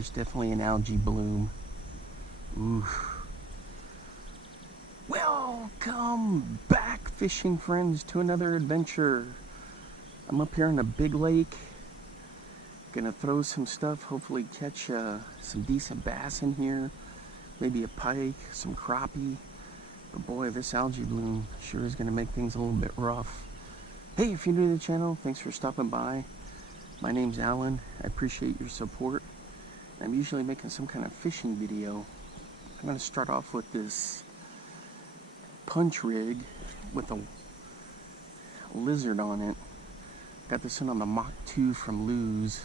there's definitely an algae bloom. Oof. Welcome back, fishing friends, to another adventure. I'm up here in a big lake. Gonna throw some stuff, hopefully catch some decent bass in here. Maybe a pike, some crappie. But boy, this algae bloom sure is gonna make things a little bit rough. Hey, if you're new to the channel, thanks for stopping by. My name's Alan. I appreciate your support. I'm usually making some kind of fishing video. I'm gonna start off with this punch rig with a lizard on it. Got this one on the Mach 2 from Lew's.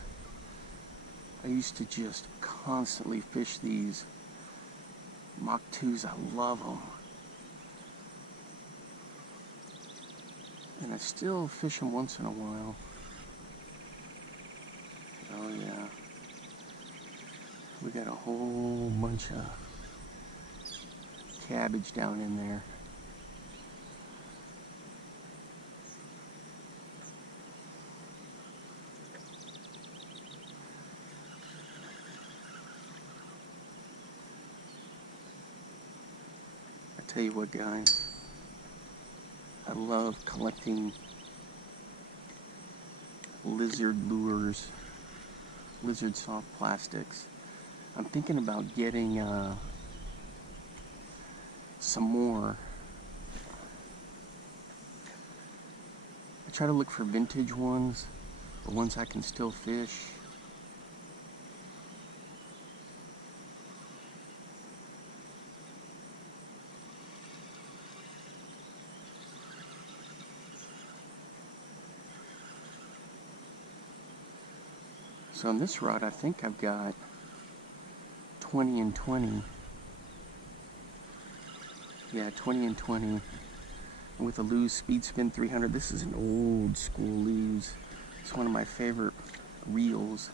I used to just constantly fish these Mach 2s. I love them. And I still fish them once in a while. Oh yeah. We got a whole bunch of cabbage down in there. I tell you what, guys. I love collecting lizard lures, lizard soft plastics. I'm thinking about getting some more. I try to look for vintage ones, the ones I can still fish. So on this rod, I think I've got 20 and 20. Yeah, 20 and 20. And with a Lew's Speed Spin 300. This is an old school Lew's. It's one of my favorite reels.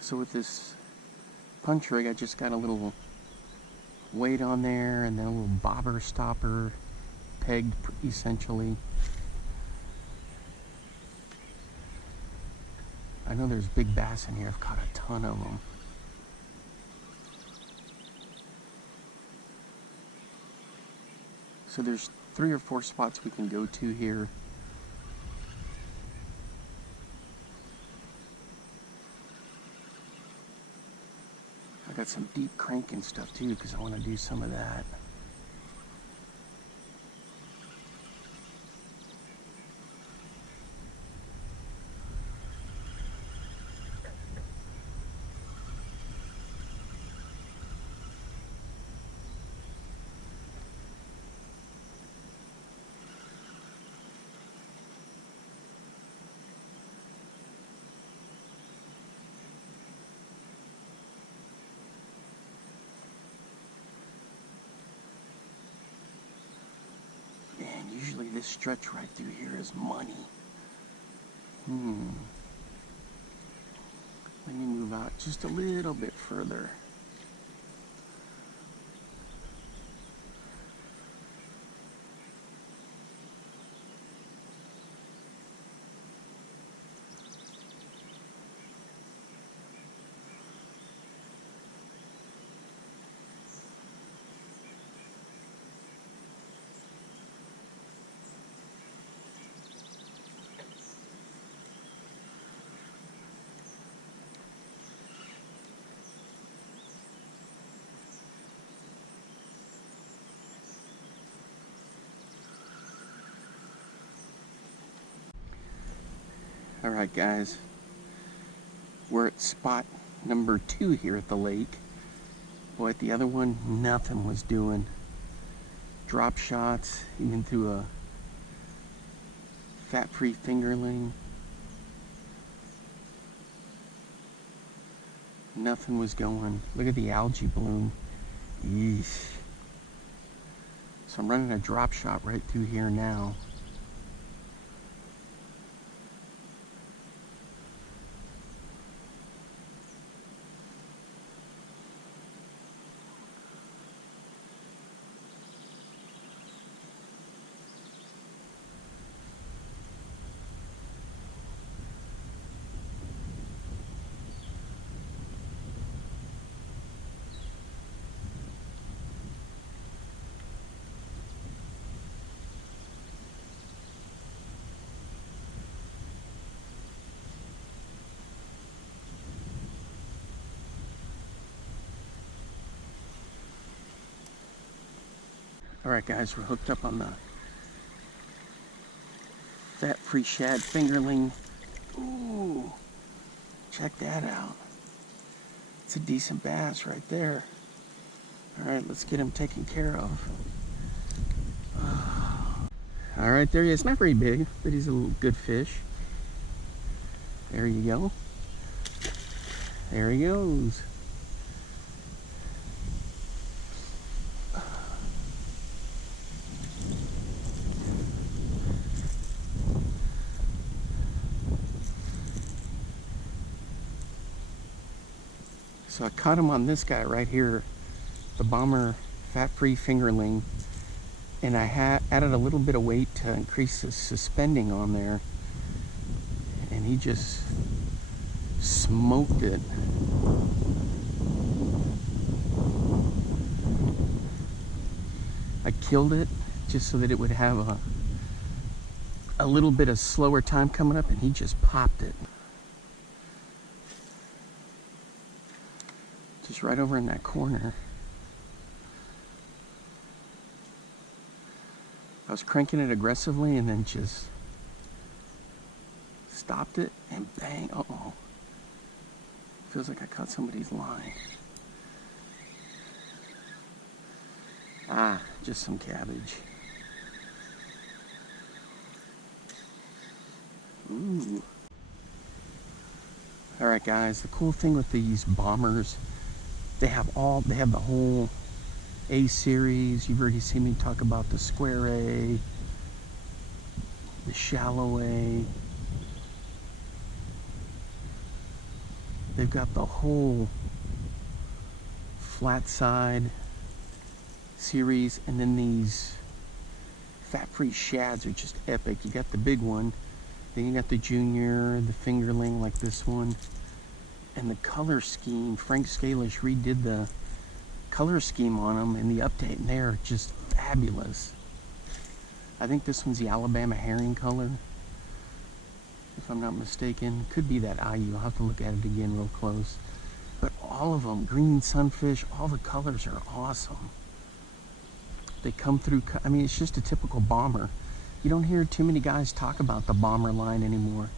So with this punch rig, I just got a little weight on there and then a little bobber stopper pegged essentially. I know there's big bass in here. I've caught a ton of them. So there's 3 or 4 spots we can go to here. I got some deep cranking stuff too because I want to do some of that. Usually this stretch right through here is money. Let me move out just a little bit further. Alright guys, we're at spot number 2 here at the lake. Boy, at the other one, nothing was doing. Drop shots, even through a fat-free fingerling. Nothing was going. Look at the algae bloom. Yeesh. So I'm running a drop shot right through here now. Alright guys, we're hooked up on the fat-free shad fingerling. Ooh, check that out. It's a decent bass right there. Alright, let's get him taken care of. Alright, there he is. Not very big, but he's a little good fish. There you go. There he goes. So I caught him on this guy right here, the Bomber fat-free fingerling, and I added a little bit of weight to increase the suspending on there, and he just smoked it. I killed it just so that it would have a little bit of slower time coming up, and he just popped it. Just right over in that corner. I was cranking it aggressively and then just stopped it and bang. Uh-oh. Feels like I caught somebody's line. Ah, just some cabbage. Ooh. Alright guys, the cool thing with these bombers, they have the whole A series. You've already seen me talk about the square A, the shallow A. They've got the whole flat side series, and then these fat-free shads are just epic. You got the big one, then you got the junior, the fingerling like this one. And the color scheme, Frank Scalish redid the color scheme on them, and the update in there just fabulous. I think this one's the Alabama herring color, if I'm not mistaken. Could be that IU. I'll have to look at it again real close. But all of them, green sunfish, all the colors are awesome. They come through, I mean, it's just a typical bomber. You don't hear too many guys talk about the bomber line anymore.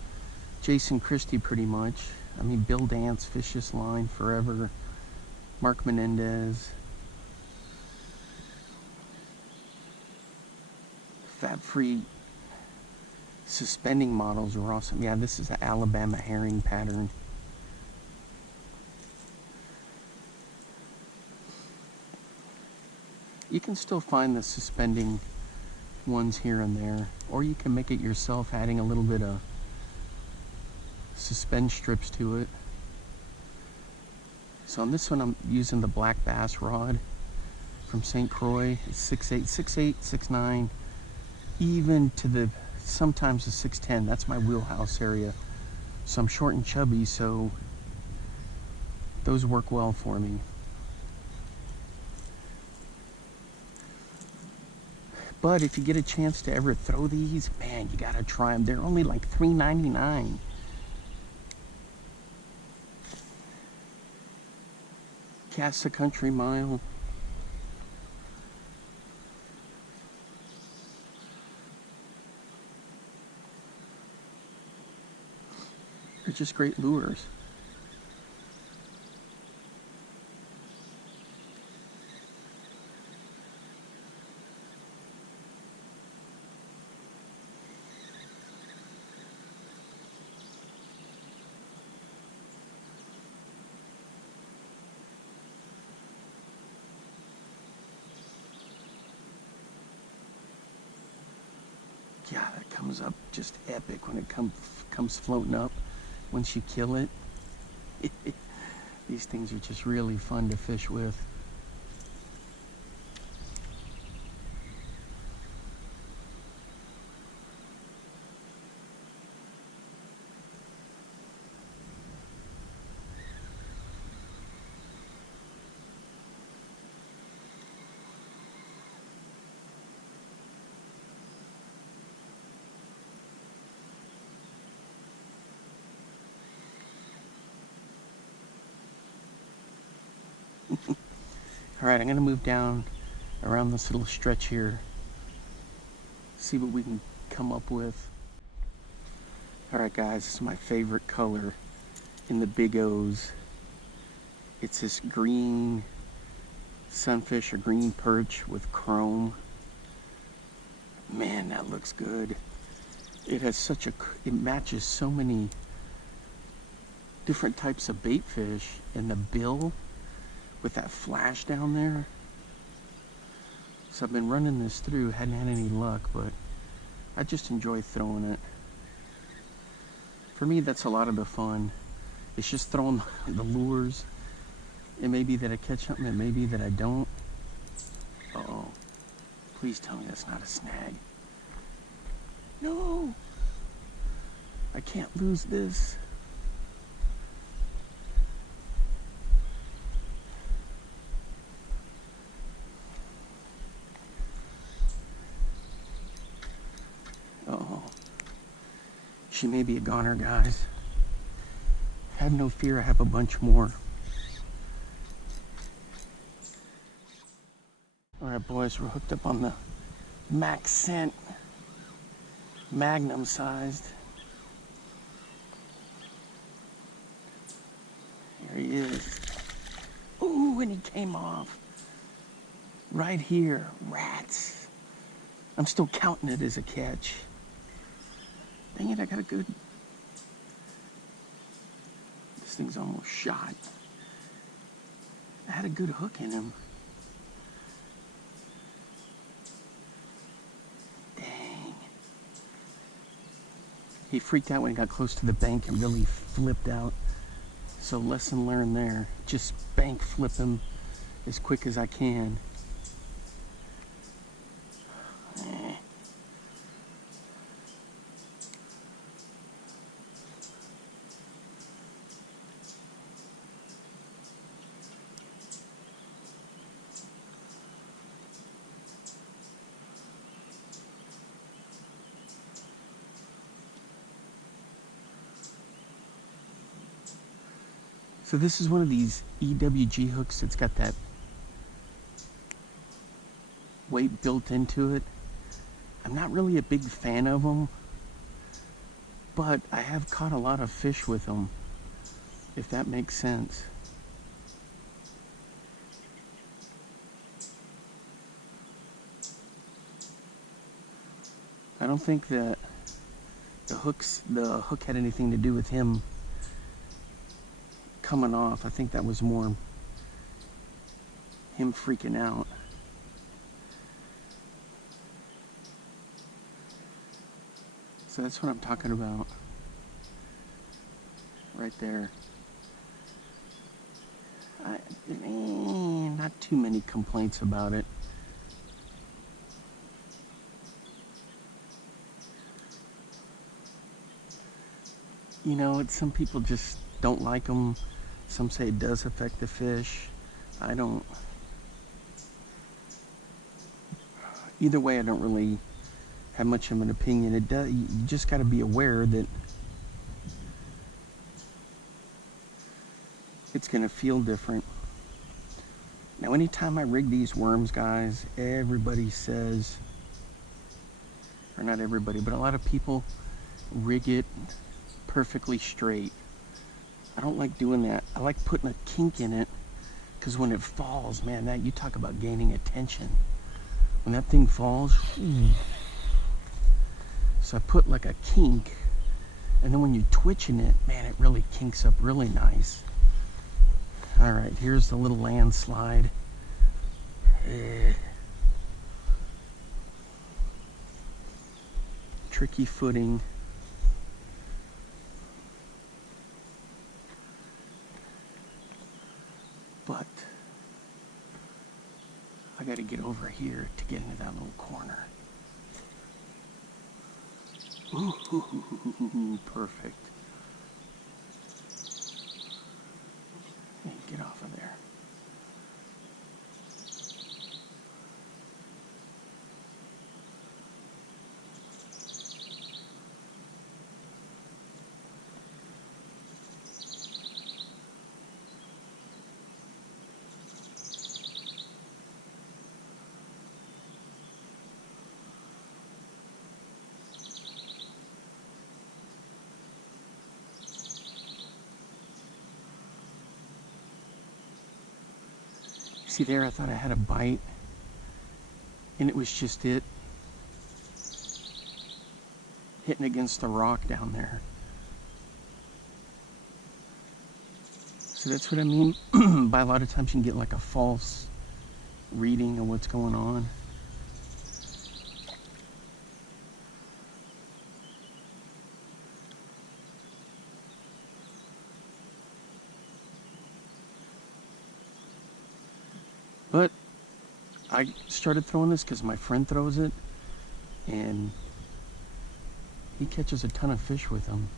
Jason Christie pretty much. I mean, Bill Dance fished this line forever. Mark Menendez. Fat-free suspending models are awesome. Yeah, this is an Alabama herring pattern. You can still find the suspending ones here and there, or you can make it yourself, adding a little bit of suspend strips to it. So on this one I'm using the black bass rod from St. Croix. It's 6'8", 6'8", 6'9", even to the sometimes the 6'10". That's my wheelhouse area. So I'm short and chubby, so those work well for me. But if you get a chance to ever throw these, man, you gotta try them. They're only like $3.99. Cast a country mile. They're just great lures. Yeah, that comes up just epic when it comes floating up once you kill it. These things are just really fun to fish with. Alright, I'm going to move down around this little stretch here. See what we can come up with. Alright guys, this is my favorite color in the Big O's. It's this green sunfish or green perch with chrome. Man, that looks good. It has such a, it matches so many different types of bait fish, and the bill with that flash down there. So I've been running this through, hadn't had any luck, but I just enjoy throwing it. For me, that's a lot of the fun. It's just throwing the lures. It may be that I catch something, it may be that I don't. Uh-oh. Please tell me that's not a snag. No! I can't lose this. Uh-oh. She may be a goner, guys. Have no fear, I have a bunch more. Alright boys, we're hooked up on the Max Scent, Magnum sized. Here he is. Ooh, and he came off. Right here, rats. I'm still counting it as a catch. Dang it, I got a good... This thing's almost shot. I had a good hook in him. Dang. He freaked out when he got close to the bank and really flipped out. So lesson learned there. Just bank flip him as quick as I can. So this is one of these EWG hooks that's got that weight built into it. I'm not really a big fan of them, but I have caught a lot of fish with them, if that makes sense. I don't think that the hook had anything to do with him coming off. I think that was more him freaking out. So that's what I'm talking about. Right there. Not too many complaints about it. You know, some people just don't like them. Some say it does affect the fish. I don't. Either way, I don't really have much of an opinion. It does. You just got to be aware that it's going to feel different. Now, anytime I rig these worms, guys, everybody says, or not everybody, but a lot of people rig it perfectly straight. I don't like doing that. I like putting a kink in it, because when it falls, man, that you talk about gaining attention. When that thing falls, so I put like a kink, and then when you're twitching it, man, it really kinks up really nice. All right, here's the little landslide. Tricky footing. But I got to get over here to get into that little corner. Ooh, perfect. Hey, get off of there. See there, I thought I had a bite, and it was just it hitting against the rock down there. So that's what I mean by a lot of times you can get like a false reading of what's going on. But I started throwing this because my friend throws it, and he catches a ton of fish with them.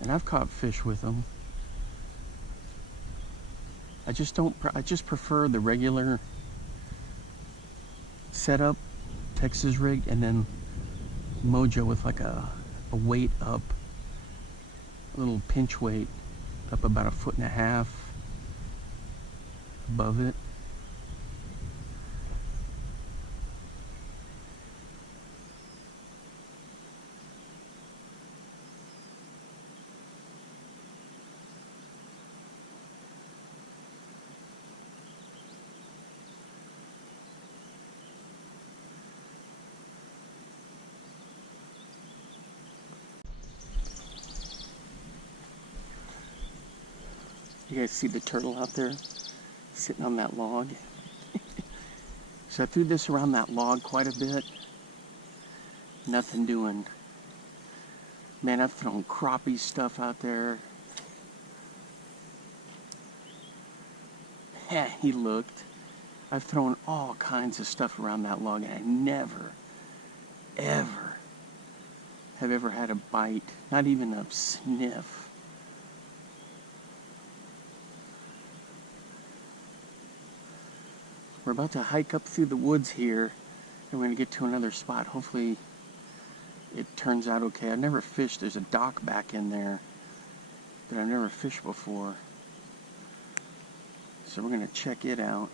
And I've caught fish with them. I just prefer the regular setup, Texas rig, and then Mojo with like a weight up, a little pinch weight up about 1.5 feet above it. You guys see the turtle out there sitting on that log? So I threw this around that log quite a bit. Nothing doing. Man, I've thrown crappie stuff out there. Yeah, he looked. I've thrown all kinds of stuff around that log, and I never, ever have ever had a bite. Not even a sniff. We're about to hike up through the woods here, and we're going to get to another spot. Hopefully it turns out okay. I've never fished. There's a dock back in there that I've never fished before. So we're going to check it out.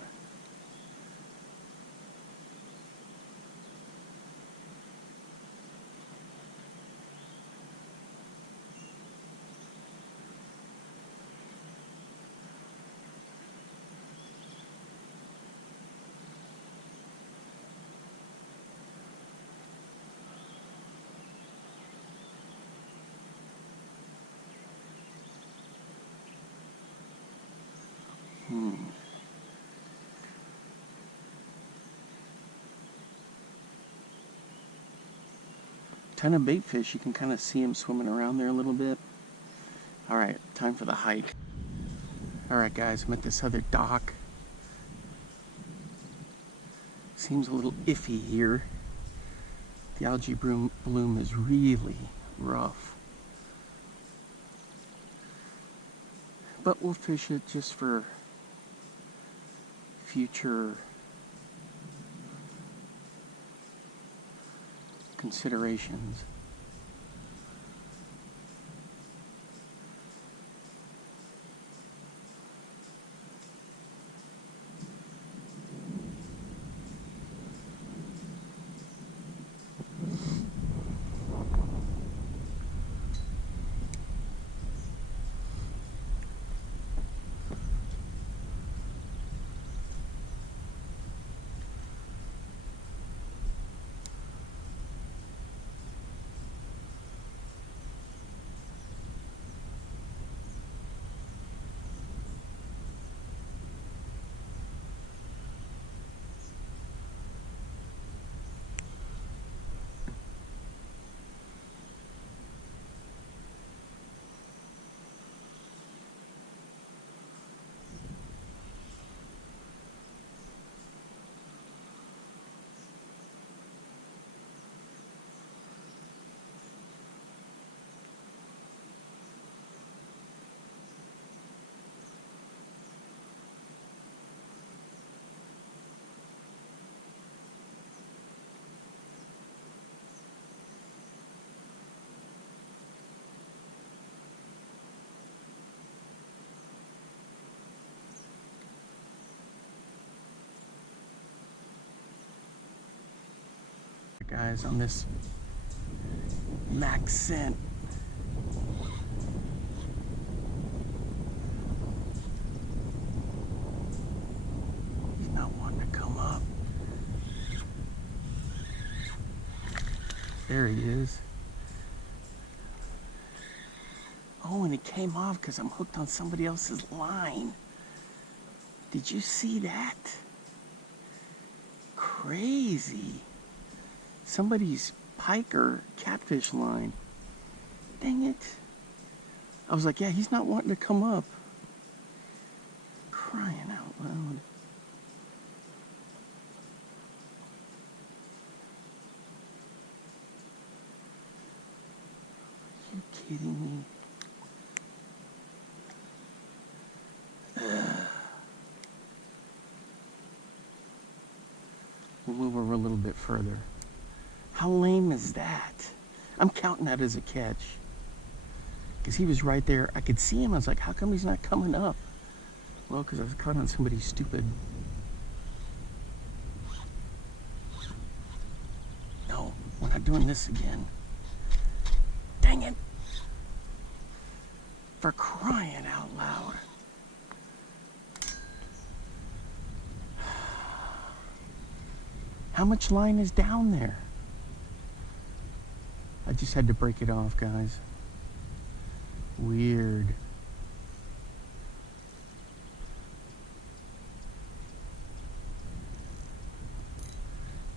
Ton of bait fish. You can kind of see them swimming around there a little bit. All right, time for the hike. All right, guys, I'm at this other dock. Seems a little iffy here. The algae bloom is really rough. But we'll fish it just for future considerations. Guys, on this max scent. There he is. Oh, and it came off because I'm hooked on somebody else's line. Did you see that? Crazy. Somebody's pike or catfish line. Dang it. I was like, yeah, he's not wanting to come up. Crying out loud. Are you kidding me? We'll move over a little bit further. How lame is that? I'm counting that as a catch. Because he was right there. I could see him. I was like, how come he's not coming up? Well, because I was caught on somebody stupid. No, we're not doing this again. Dang it. For crying out loud. How much line is down there? I just had to break it off, guys. Weird.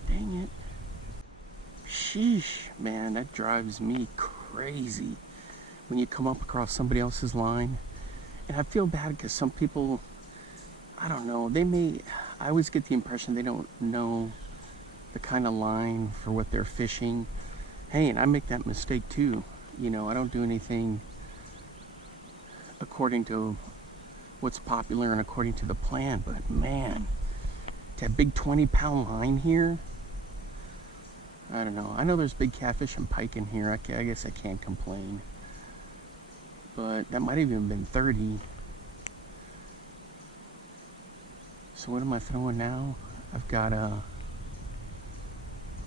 Dang it. Sheesh, man, that drives me crazy when you come up across somebody else's line. And I feel bad because some people, I don't know, I always get the impression they don't know the kind of line for what they're fishing. Hey, and I make that mistake too. You know, I don't do anything according to what's popular and according to the plan, but man, that big 20-pound line here, I don't know. I know there's big catfish and pike in here. I guess I can't complain. But that might have even been 30. So what am I throwing now? I've got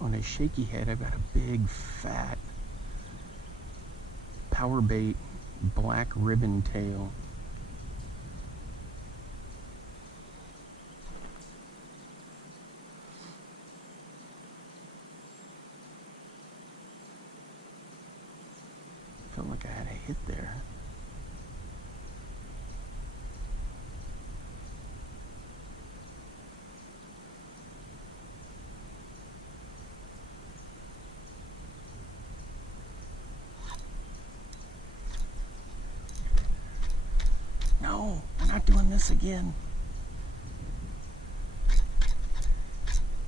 on a shaky head, I've got a big fat Powerbait black ribbon tail. Felt like I had a hit there. No, we're not doing this again.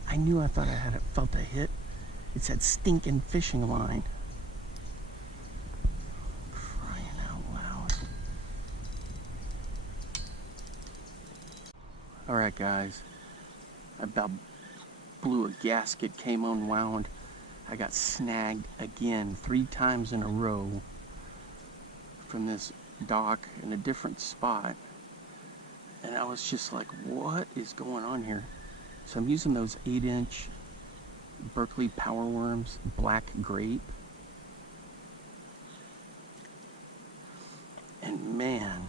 I knew I thought I felt a hit. It's that stinking fishing line. Crying out loud. Alright guys, I about blew a gasket, came unwound. I got snagged again 3 times in a row from this dock in a different spot, and I was just like, what is going on here? So I'm using those 8-inch Berkley Power Worms, black grape, and man,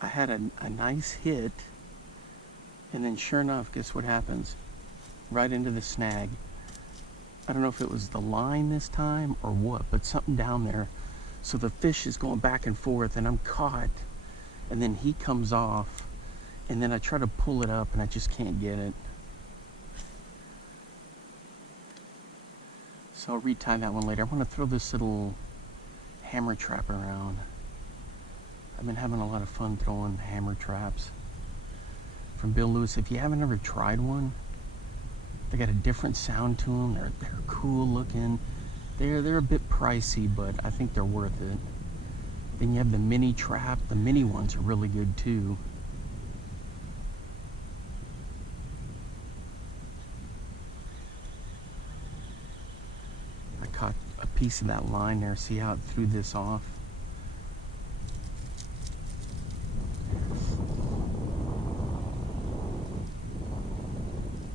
I had a nice hit, and then sure enough, guess what happens? Right into the snag. I don't know if it was the line this time or what, but something down there. So the fish is going back and forth and I'm caught, and then he comes off, and then I try to pull it up and I just can't get it. So I'll retie that one later. I want to throw this little hammer trap around. I've been having a lot of fun throwing hammer traps from Bill Lewis. If you haven't ever tried one, they got a different sound to them. They're cool looking. They're a bit pricey, but I think they're worth it. Then you have the mini trap. The mini ones are really good too. I caught a piece of that line there. See how it threw this off?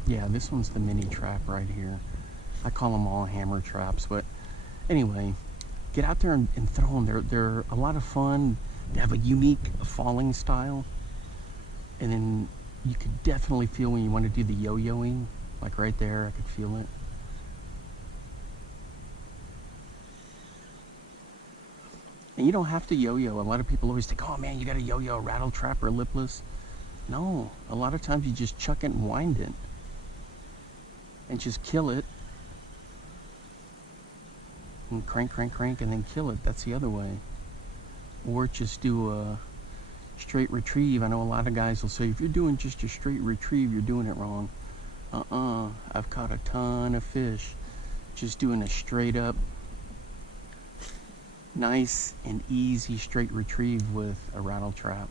Yeah, this one's the mini trap right here. I call them all hammer traps, but anyway, get out there and throw them. They're a lot of fun. They have a unique falling style, and then you could definitely feel when you want to do the yo-yoing, like right there, I could feel it. And you don't have to yo-yo. A lot of people always think, oh man, you gotta yo-yo a rattle trap or lipless. No, a lot of times you just chuck it and wind it. And just kill it. And crank, crank, crank, and then kill it. That's the other way. Or just do a straight retrieve. I know a lot of guys will say, if you're doing just a straight retrieve, you're doing it wrong. I've caught a ton of fish just doing a straight up, nice and easy straight retrieve with a rattle trap.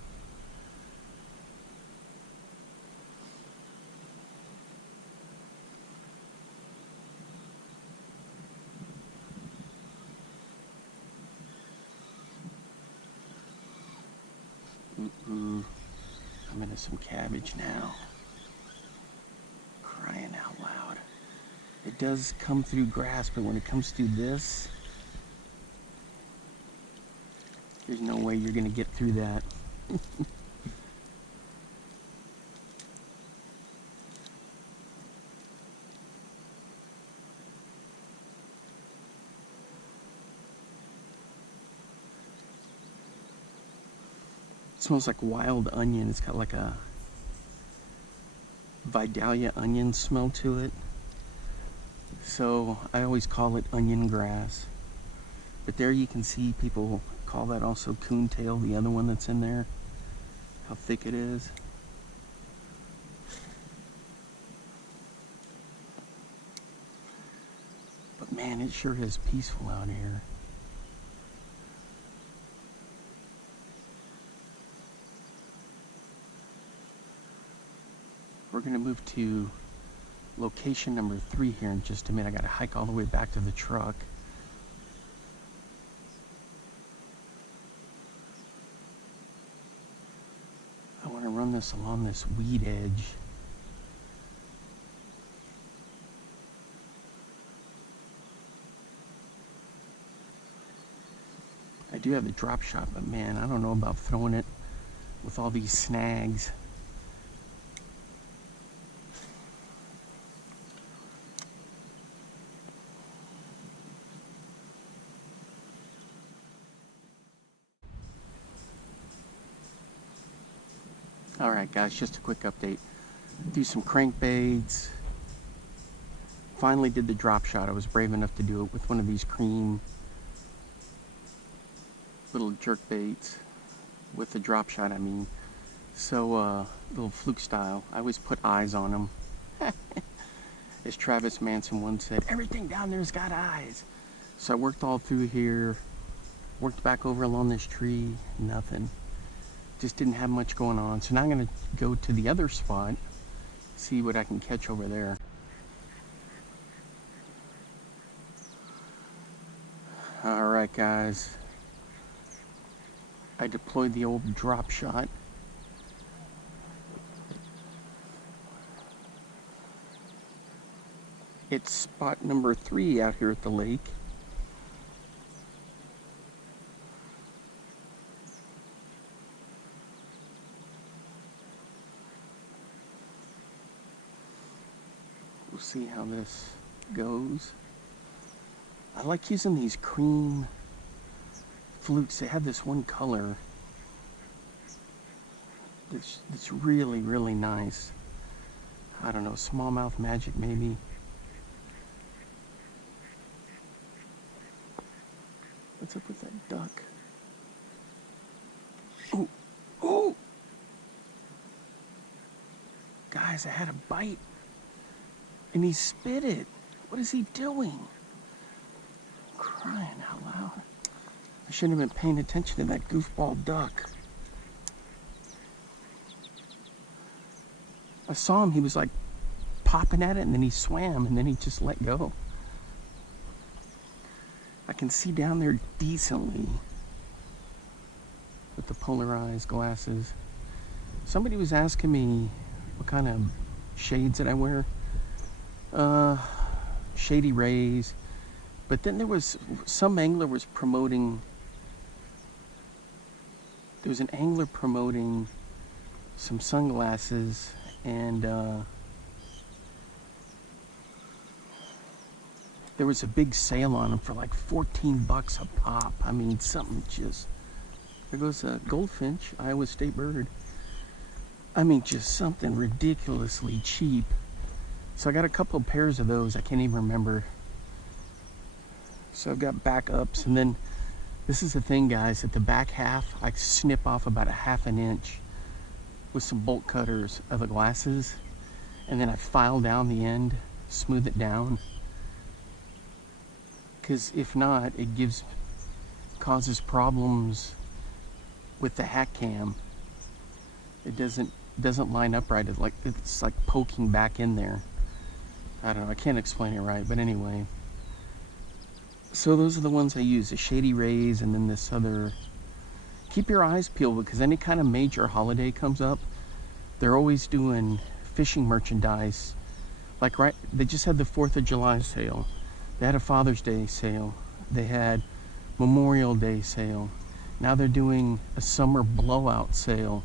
I'm into some cabbage now. Crying out loud. It does come through grass, but when it comes through this, there's no way you're gonna get through that. It smells like wild onion. It's got like a Vidalia onion smell to it. So I always call it onion grass. But there you can see people call that also coontail, the other one that's in there. How thick it is. But man, it sure is peaceful out here. We're gonna move to location number 3 here in just a minute. I gotta hike all the way back to the truck. I wanna run this along this weed edge. I do have the drop shot, but man, I don't know about throwing it with all these snags. Alright guys, just a quick update. Do some crankbaits. Finally did the drop shot. I was brave enough to do it with one of these Creme little jerkbaits. With the drop shot, I mean. So, little fluke style. I always put eyes on them. As Travis Manson once said, everything down there's got eyes. So I worked all through here. Worked back over along this tree. Nothing. Just didn't have much going on. So now I'm going to go to the other spot, see what I can catch over there. Alright guys, I deployed the old drop shot. It's spot number 3 out here at the lake. We'll see how this goes. I like using these Creme flukes. They have this one color that's really, really nice. I don't know, smallmouth magic maybe. What's up with that duck? Oh, oh! Guys, I had a bite. And he spit it. What is he doing? Crying out loud. I shouldn't have been paying attention to that goofball duck. I saw him, he was like popping at it and then he swam and then he just let go. I can see down there decently with the polarized glasses. Somebody was asking me what kind of shades that I wear. Shady rays. But then there was some angler was promoting, there was an angler promoting some sunglasses and There was a big sale on them for like 14 bucks a pop. I mean, something just... There goes a goldfinch, Iowa State bird. I mean, just something ridiculously cheap. So I got a couple of pairs of those. I can't even remember. So I've got backups, and then this is the thing, guys. At the back half, I snip off about 1/2 inch with some bolt cutters of the glasses, and then I file down the end, smooth it down. Because if not, it causes problems with the hack cam. It doesn't line up right. It's like poking back in there. I don't know, I can't explain it right, but anyway. So those are the ones I use, the Shady Rays, and then this other. Keep your eyes peeled, because any kind of major holiday comes up, they're always doing fishing merchandise. Like they just had the 4th of July sale. They had a Father's Day sale. They had Memorial Day sale. Now they're doing a summer blowout sale.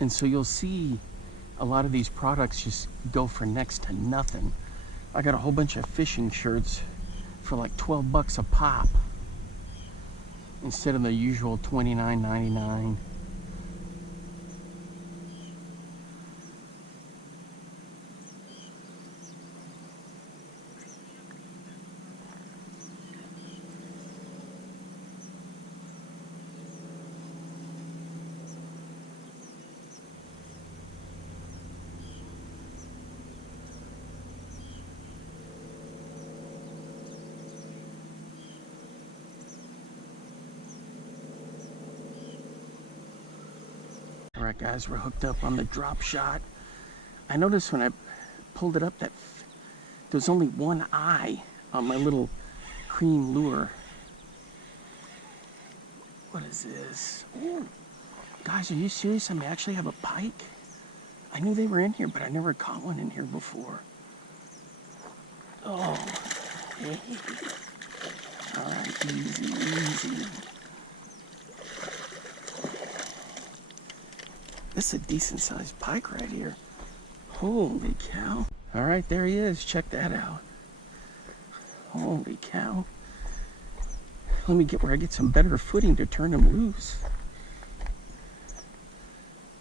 And so you'll see a lot of these products just go for next to nothing. I got a whole bunch of fishing shirts for like 12 bucks a pop instead of the usual $29.99. Alright guys, we're hooked up on the drop shot. I noticed when I pulled it up that there was only one eye on my little Creme lure. What is this? Ooh. Guys, are you serious? I may actually have a pike? I knew they were in here, but I never caught one in here before. Oh, hey. Alright, easy, easy. This is a decent sized pike right here. Holy cow. All right, there he is. Check that out. Holy cow. Let me get where I get some better footing to turn him loose.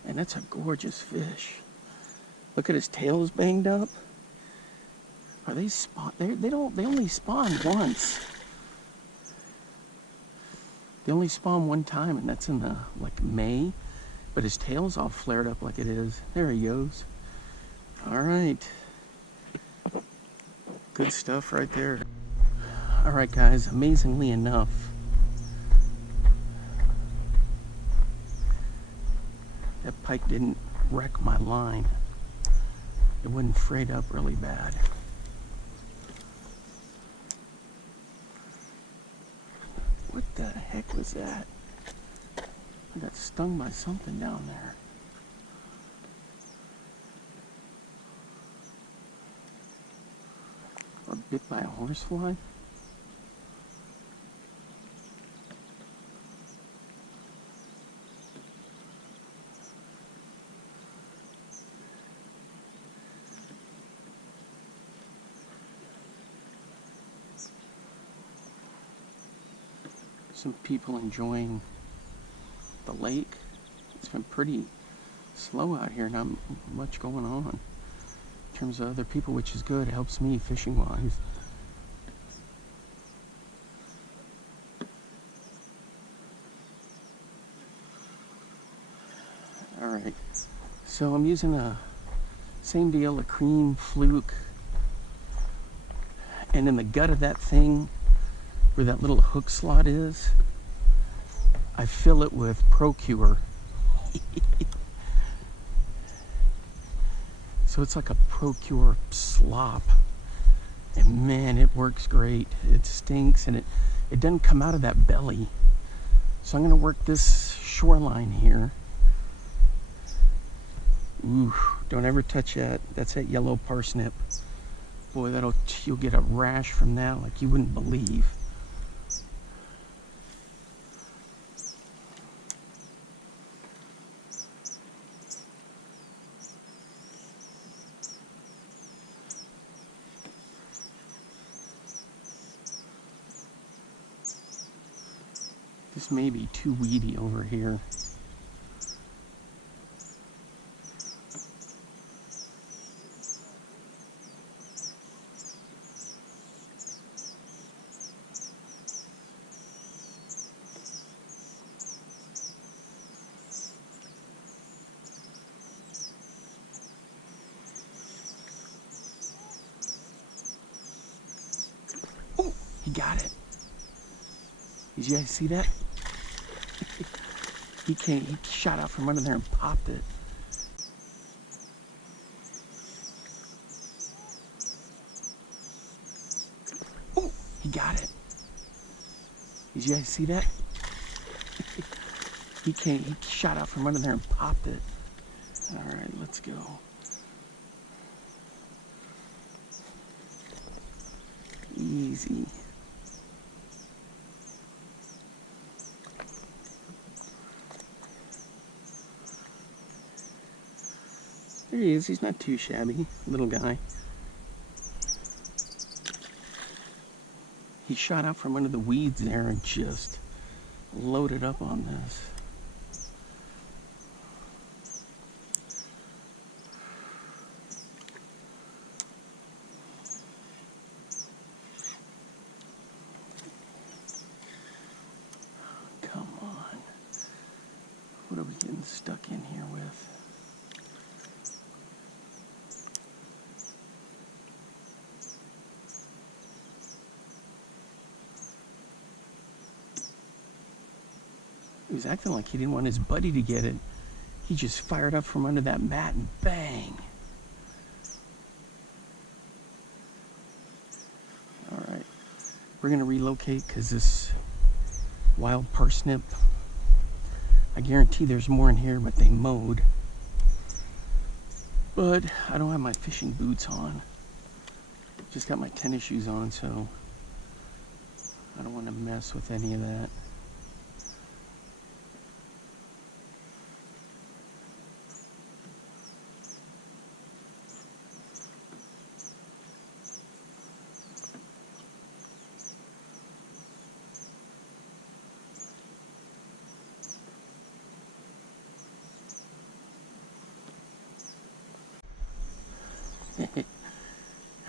And that's a gorgeous fish. Look at his tail is banged up. Are they spawn? They only spawn once. They only spawn one time, and that's in the like May. But his tail's all flared up like it is. There he goes. All right. Good stuff right there. All right, guys. Amazingly enough, that pike didn't wreck my line. It wasn't frayed up really bad. What the heck was that? I got stung by something down there. Or bit by a horsefly? Some people enjoying the lake. It's been pretty slow out here, not much going on in terms of other people, which is good. It helps me fishing wise. Alright, so I'm using a same deal, a Creme fluke, and in the gut of that thing where that little hook slot is, I fill it with Procure. So it's like a Procure slop. And man, it works great. It stinks, and it doesn't come out of that belly. So I'm gonna work this shoreline here. Ooh, don't ever touch that. That's that yellow parsnip. Boy, you'll get a rash from that like you wouldn't believe. This may be too weedy over here. Oh, he got it. Did you guys see that? He shot out from under there and popped it. Oh, he got it. Did you guys see that? He shot out from under there and popped it. All right, let's go. Easy. There he is. He's not too shabby. Little guy. He shot out from under the weeds there and just loaded up on this. Come on. What are we getting stuck in here with? He was acting like he didn't want his buddy to get it. He just fired up from under that mat and bang. All right, we're gonna relocate because this wild parsnip, I guarantee there's more in here, but they mowed. But I don't have my fishing boots on. Just got my tennis shoes on, so I don't want to mess with any of that.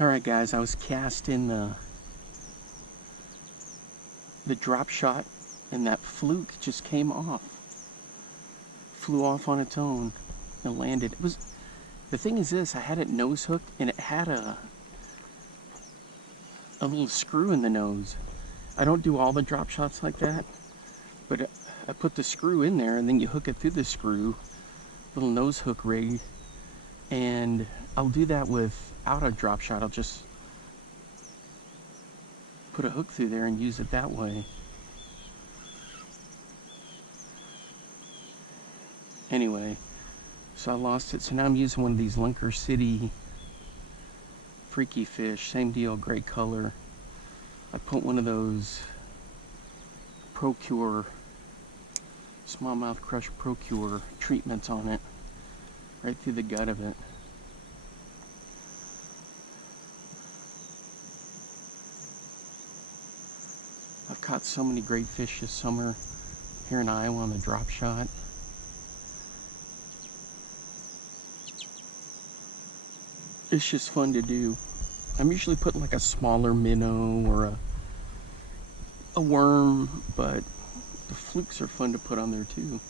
Alright guys, I was casting the drop shot and that fluke just came off. Flew off on its own and landed. The thing is this, I had it nose hooked and it had a little screw in the nose. I don't do all the drop shots like that, but I put the screw in there and then you hook it through the screw, little nose hook rig, and I'll do that without a drop shot. I'll just put a hook through there and use it that way. Anyway, so I lost it. So now I'm using one of these Lunker City freaky fish. Same deal, great color. I put one of those Procure, smallmouth crush Procure treatments on it, right through the gut of it. I've caught so many great fish this summer here in Iowa on the drop shot. It's just fun to do. I'm usually putting like a smaller minnow or a worm, but the flukes are fun to put on there too.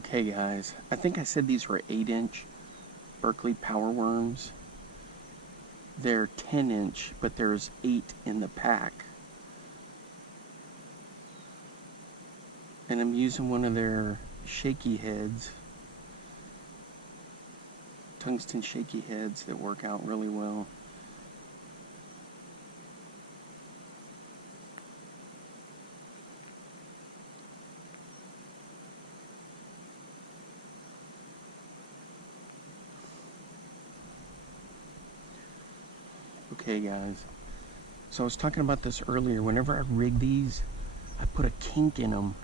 Okay guys, I think I said these were 8-inch Berkley Power Worms. They're 10-inch, but there's 8 in the pack. And I'm using one of their shaky heads, tungsten shaky heads that work out really well. Okay guys, so I was talking about this earlier. Whenever I rig these, I put a kink in them,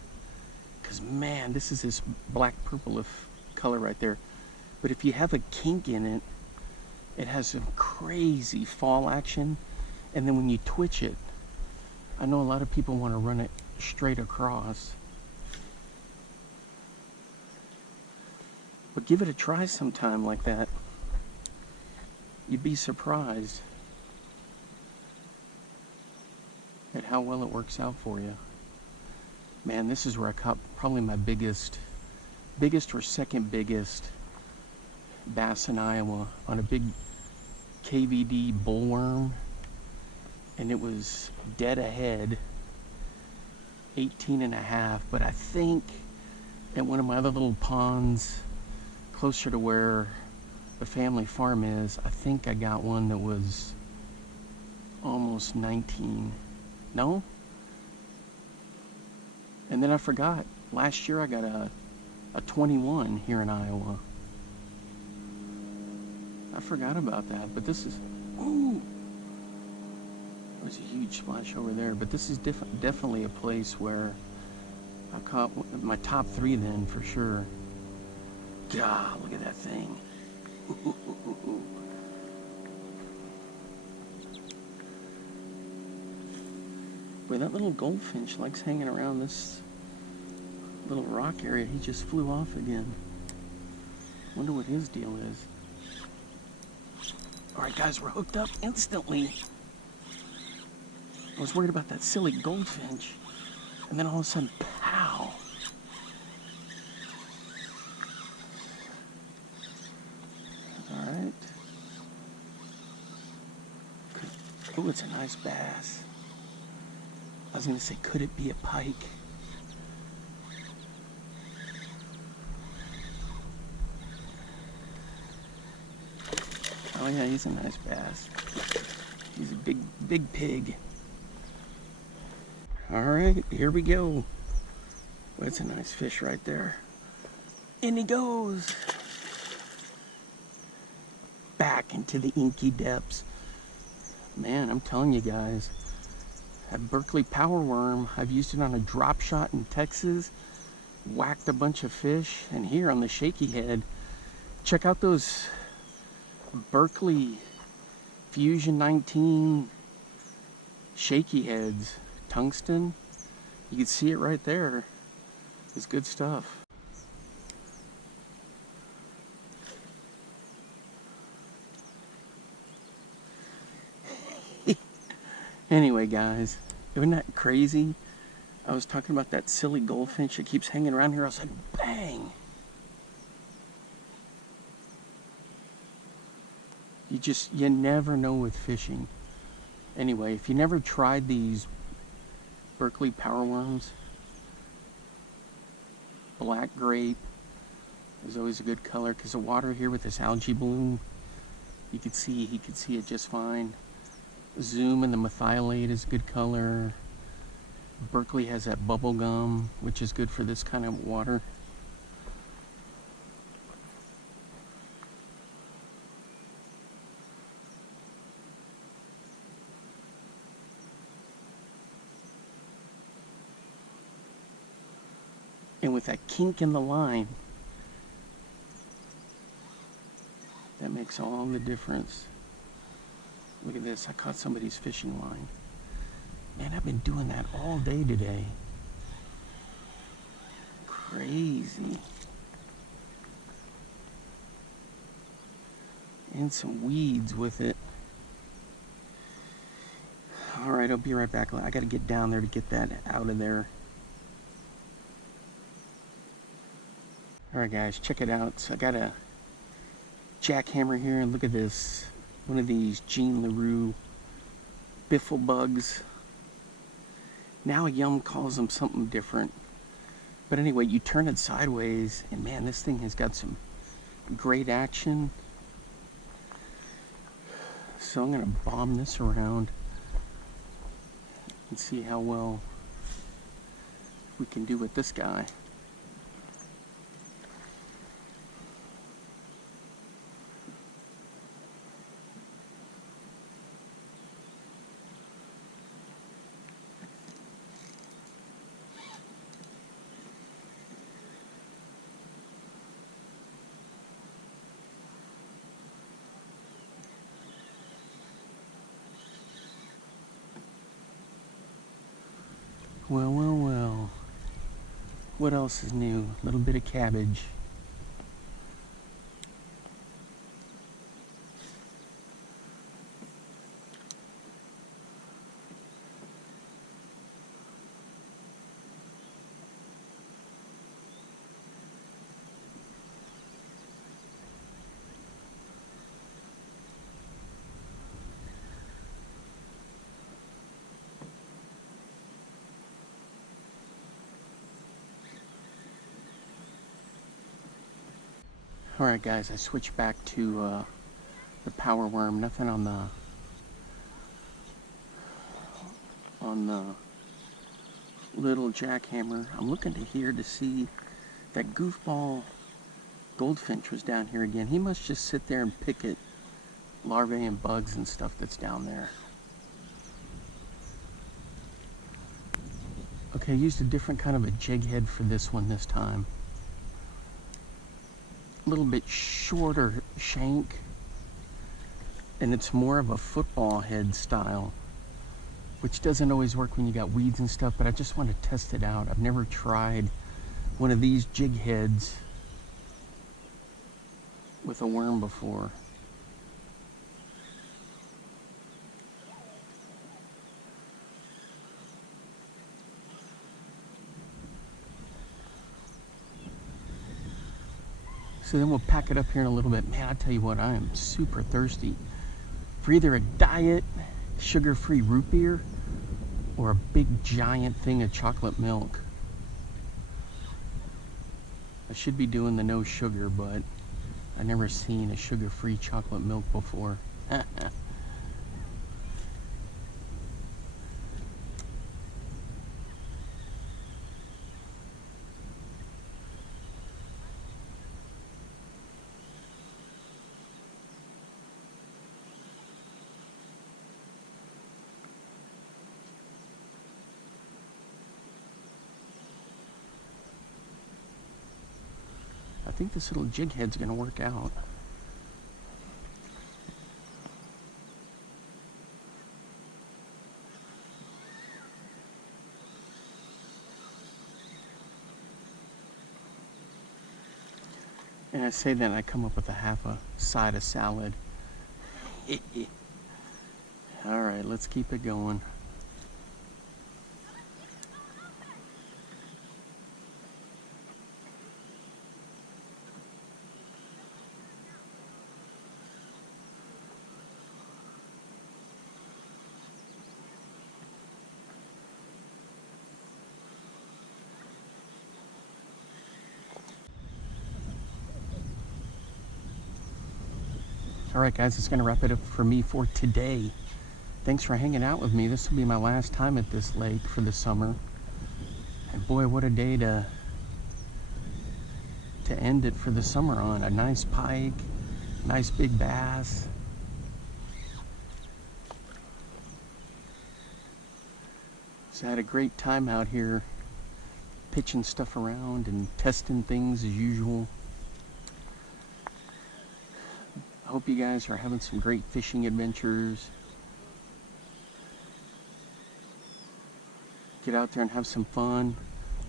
because man, this is this black purple color right there. But if you have a kink in it, It has some crazy fall action, and then when you twitch it, I know a lot of people want to run it straight across, but give it a try sometime like that. You'd be surprised at how well it works out for you. Man, this is where I caught probably my biggest or second biggest bass in Iowa on a big KVD bullworm, and it was dead ahead, 18.5, but I think at one of my other little ponds closer to where the family farm is, I think I got one that was almost 19. No? And then I forgot. Last year I got a 21 here in Iowa. I forgot about that, but this is, ooh, there's a huge splash over there, but this is definitely a place where I caught my top 3 then for sure. God, look at that thing. Ooh, ooh, ooh, ooh. Boy, that little goldfinch likes hanging around this little rock area. He just flew off again. Wonder what his deal is. Alright guys, we're hooked up instantly. I was worried about that silly goldfinch, and then all of a sudden, pow! Alright. Oh, it's a nice bass. I was going to say, could it be a pike? Oh yeah, he's a nice bass. He's a big pig. Alright, here we go. Well, that's a nice fish right there. In he goes. Back into the inky depths. Man, I'm telling you guys, that Berkley Power Worm, I've used it on a drop shot in Texas, whacked a bunch of fish, and here on the shaky head, check out those Berkley Fusion 19 shaky heads, tungsten. You can see it right there. It's good stuff. Anyway guys, isn't that crazy? I was talking about that silly goldfinch that keeps hanging around here. I said, bang! You never know with fishing. Anyway, if you never tried these Berkley Power Worms, black grape is always a good color, because the water here with this algae bloom, he could see it just fine. Zoom and the methylate is a good color. Berkley has that bubble gum, which is good for this kind of water. And with that kink in the line, that makes all the difference. Look at this, I caught somebody's fishing line. Man, I've been doing that all day today. Crazy. And some weeds with it. Alright, I'll be right back. I gotta get down there to get that out of there. Alright guys, check it out. So I got a jackhammer here, and look at this. One of these Jean LaRue biffle bugs. Now Yum calls them something different. But anyway, you turn it sideways, and man, this thing has got some great action. So I'm gonna bomb this around and see how well we can do with this guy. Well, well, well. What else is new? A little bit of cabbage. Alright guys, I switched back to the Power Worm. Nothing on the little jackhammer. I'm looking to here to see that goofball goldfinch was down here again. He must just sit there and pick at larvae and bugs and stuff that's down there. Okay, I used a different kind of a jig head for this one this time. A little bit shorter shank, and it's more of a football head style, which doesn't always work when you got weeds and stuff, but I just want to test it out. I've never tried one of these jig heads with a worm before. So then we'll pack it up here in a little bit. Man, I tell you what, I am super thirsty for either a diet sugar-free root beer or a big giant thing of chocolate milk. I should be doing the no sugar, but I've never seen a sugar-free chocolate milk before. I think this little jig head's gonna work out. And I say that I come up with a half a side of salad. All right, let's keep it going. Alright guys, it's going to wrap it up for me for today. Thanks for hanging out with me. This will be my last time at this lake for the summer. And boy, what a day to end it for the summer on. A nice pike, nice big bass. So I had a great time out here pitching stuff around and testing things as usual. I hope you guys are having some great fishing adventures. Get out there and have some fun.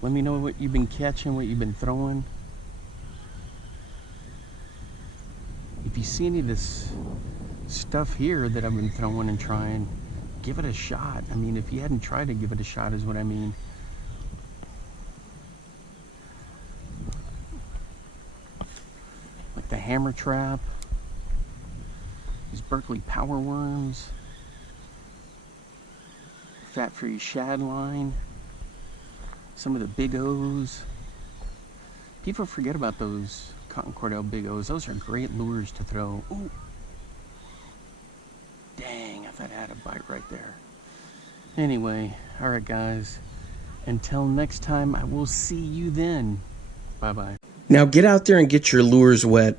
Let me know what you've been catching, what you've been throwing. If you see any of this stuff here that I've been throwing and trying, give it a shot. I mean, if you hadn't tried it, give it a shot is what I mean. Like the hammer trap. These Berkley Power Worms, fat-free shad line, some of the big O's. People forget about those cotton cordell big O's. Those are great lures to throw. Ooh. Dang, I thought I had a bite right there. Anyway, alright guys, until next time, I will see you then. Bye-bye. Now get out there and get your lures wet.